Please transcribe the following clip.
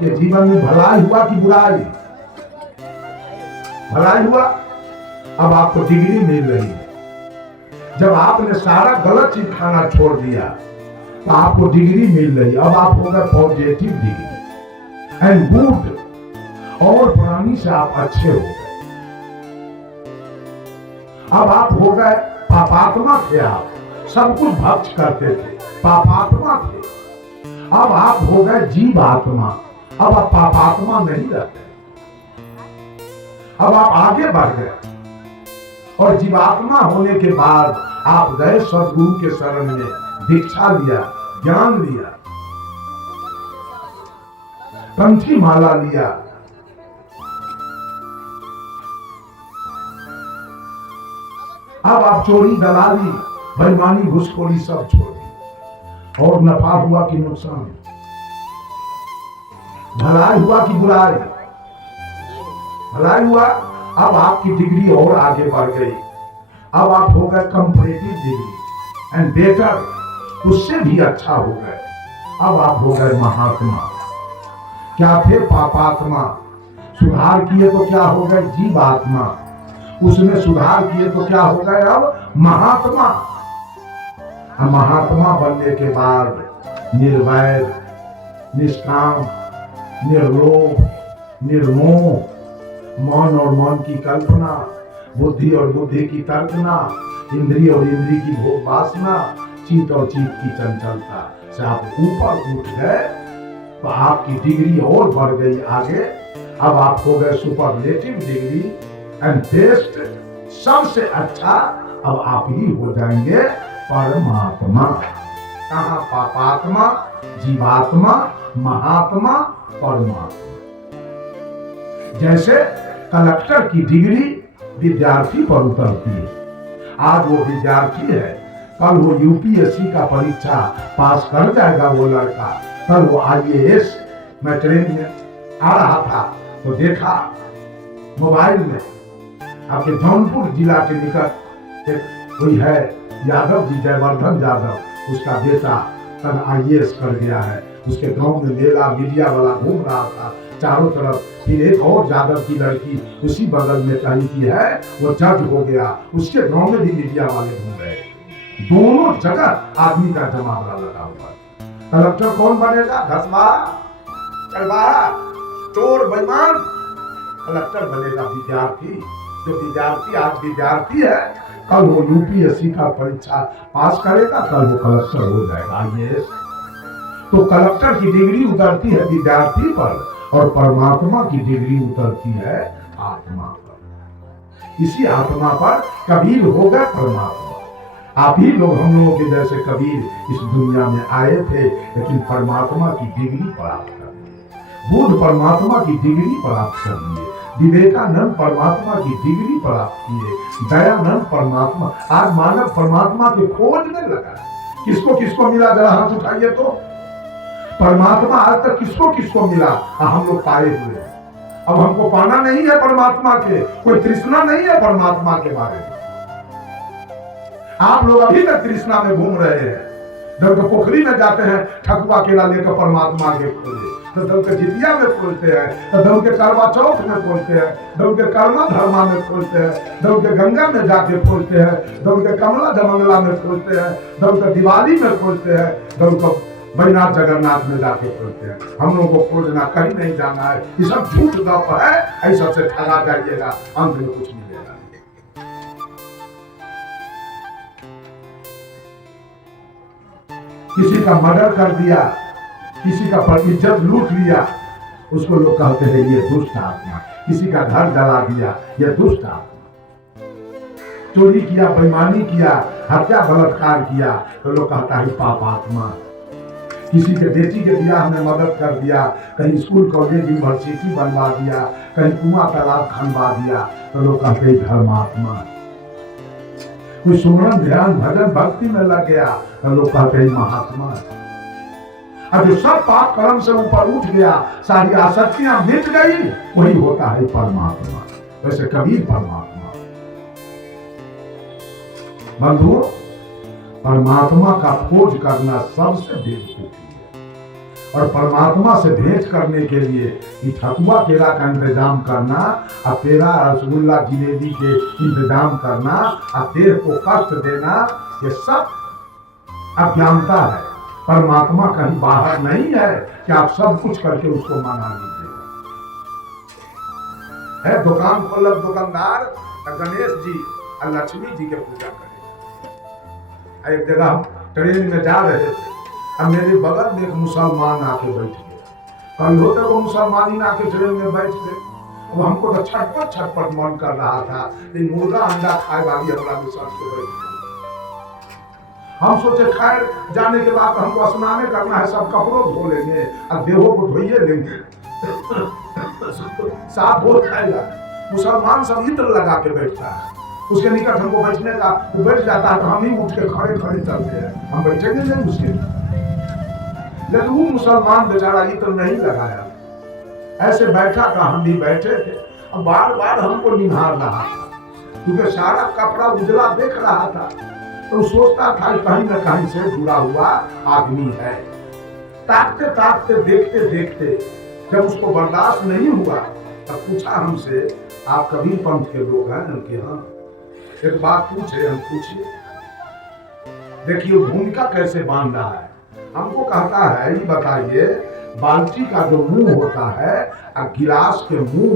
आपके जीवन में भलाई हुआ कि बुराई? भलाई हुआ। अब आपको डिग्री मिल रही है। जब आपने सारा गलत चीज खाना छोड़ दिया तो आपको डिग्री मिल रही है। अब आप हो गए पॉजिटिव डिग्री एंड गुड, और प्राणी से आप अच्छे हो गए। अब आप हो गए पापात्मा थे, आप सब कुछ भक्ष करते थे, पापात्मा थे। अब आप हो गए जीवात्मा। अब आप पापात्मा नहीं रहते। अब आप आगे बढ़ गए और जीवात्मा होने के बाद आप गए सदगुरु के शरण में, दीक्षा लिया, ज्ञान लिया, कंठी माला लिया। अब आप चोरी, दलाली, बेईमानी, घुसखोरी सब छोड़ दी। और नफा हुआ कि नुकसान? भलाई हुआ कि बुराई? भलाई हुआ। अब आपकी डिग्री और आगे बढ़ गई। अब आप हो गए कंपैरेटिव डिग्री एंड बेटर, उससे भी अच्छा हो गए। अब आप हो गए महात्मा। क्या थे? पापात्मा। सुधार किए तो क्या हो गए? जीवात्मा। उसमें सुधार किए तो क्या हो गए? अब महात्मा। महात्मा बनने के बाद निर्वैर, निष्काम, निर्लोभ, निर्मोह, मन और मन की कल्पना, बुद्धि और बुद्धि की तर्कना, इंद्रिय और इंद्रिय की भोग वासना, चित्त और चित्त की चंचलता से आप ऊपर उठ गए तो आपकी डिग्री और बढ़ गई आगे। अब आप हो गए सुपरलेटिव डिग्री एंड बेस्ट, सबसे अच्छा। अब आप ही हो जाएंगे परमात्मा। कहाँ? पापात्मा, जीवात्मा, महात्मा, परमात्मा। जैसे कलेक्टर की डिग्री विद्यार्थी पर उतरती है। आज वो विद्यार्थी है, कल वो यूपीएससी का परीक्षा पास कर जाएगा वो लड़का, कल वो आईएएस। मैं ट्रेन में आ रहा था तो देखा मोबाइल में, आपके जौनपुर जिला के निकट एक कोई है यादव जी, जयवर्धन यादव, उसका बेटा कल आईएएस कर गया है। उसके गांव में मेला, मीडिया वाला घूम रहा था चारों तरफ। फिर एक और यादव की लड़की उसी बगल में कहीं की है, वो जज हो गया, उसके गांव में भी मीडिया वाले घूम रहे। दोनों जगह आदमी का जमावड़ा लगा हुआ। कलेक्टर कौन बनेगा? घसवा, चढ़वा, चोर, बेईमान। कलेक्टर बनेगा विद्यार्थी। जो विद्यार्थी आज विद्यार्थी है, कल वो यूपीएससी का परीक्षा पास करेगा, कल वो कलेक्टर हो जाएगा, आईएएस। तो कलेक्टर की डिग्री उतरती है विद्यार्थी पर और परमात्मा की डिग्री उतरती है आत्मा पर। इसी आत्मा पर कबीर हो गए परमात्मा। आप ही लोग, हम लोगों के जैसे कबीर इस दुनिया में आए थे, लेकिन परमात्मा की डिग्री प्राप्त कर लिए। बुद्ध परमात्मा की डिग्री प्राप्त कर लिए, विवेकानंद परमात्मा की डिग्री प्राप्त किए, दयानंद परमात्मा। आज मानव परमात्मा के खोज में लगा। किसको किसको मिला? जरा हाथ उठाइए तो। परमात्मा आज तक किसको किसको मिला? हम लोग पाए हुए हैं। अब हमको पाना नहीं है परमात्मा के, कोई तृष्णा नहीं है परमात्मा के बारे में। आप लोग अभी तक तृष्णा में घूम रहे हैं। जब पोखरी में जाते हैं ठकुआ केला लेकर परमात्मा के खोजे, तो दल के जितिया में खोजते हैं, तो दल के करवा चौथ में खोजते हैं, दल के कर्मा धर्मा में खोजते हैं, दल के गंगा में जाके खोजते हैं, दल के कमला जमंगला में खोजते हैं, दल के दिवाली में खोजते हैं, दल को बैनाथ जगन्नाथ में जाके खोजते हैं। हम लोगों को खोजना कहीं नहीं जाना है। ये सब झूठ गप है, ऐसा से ठगा जाइएगा, अंत में कुछ मिलेगा। किसी का मर्डर कर दिया, किसी का इज्जत लूट लिया, उसको लोग कहते हैं ये दुष्ट आत्मा। किसी का घर जला दिया, ये दुष्ट आत्मा। चोरी किया, बेईमानी किया, हत्या बलात्कार किया, तो लोग कहता है पापात्मा। किसी के बेटी के ब्याह में मदद कर दिया, कहीं स्कूल कॉलेज यूनिवर्सिटी बनवा दिया, कहीं कुआं तालाब खनवा दिया, तो लोग कहते हैं धर्मात्मा। कोई सुमरन ध्यान भजन भक्ति में लग गया, तो लोग कहते हैं महात्मा। अब जो सब पाप कर्म से ऊपर उठ गया, सारी आसक्तियां मिट गई, वही होता है परमात्मा। वैसे कबीर परमात्मा। बंधु, परमात्मा का खोज करना सबसे बेवकूफी है। और परमात्मा से भेंट करने के लिए ये ठकुआ केला का इंतजाम करना और पेड़ा रसगुल्ला जिलेबी के इंतजाम करना और देह को कष्ट देना, ये सब अज्ञानता है। परमात्मा कहीं बाहर नहीं है कि आप सब कुछ करके उसको मना लीजिए। है दुकान खोलक दुकानदार गणेश जी और लक्ष्मी जी के पूजा करे। एक जगह हम ट्रेन में जा रहे थे, अब मेरे बगल में एक मुसलमान आके बैठ गया। कल होते वो मुसलमान ही आके ट्रेन में बैठ गए। अब हमको तो छटपट मन कर रहा था, लेकिन मुर्गा अंडा खाए वाली हमारा विश्वास के बैठ गए। हम सोचे खैर जाने के बाद हमको स्नान करना है, सब कपड़ों धो लेंगे और देहों को धोइए लेंगे, साफ हो जाएगा। मुसलमान सब इत्र लगा के बैठता है, उसके निकट हमको बैठने का, वो बैठ जाता है तो हम ही उठ के खड़े खड़े चलते हैं, हम बैठेंगे नहीं उसके। लेकिन वो मुसलमान बेचारा इत्र नहीं लगाया, ऐसे बैठा था, हम भी बैठे थे। अब बार बार हमको निहार रहा था, क्योंकि सारा कपड़ा उजला देख रहा था, तो सोचता था कहीं न कहीं से जुड़ा हुआ आदमी है। ताकते ताकते देखते देखते जब उसको बर्दाश्त नहीं हुआ तब पूछा हमसे, आप कबीर पंथ के लोग हैं? कि हाँ। एक बात पूछे, हम पूछिए, देखिए भूमिका कैसे बांध रहा है। हमको कहता है ये बताइए, बाल्टी का जो मुंह होता है और गिलास के मुंह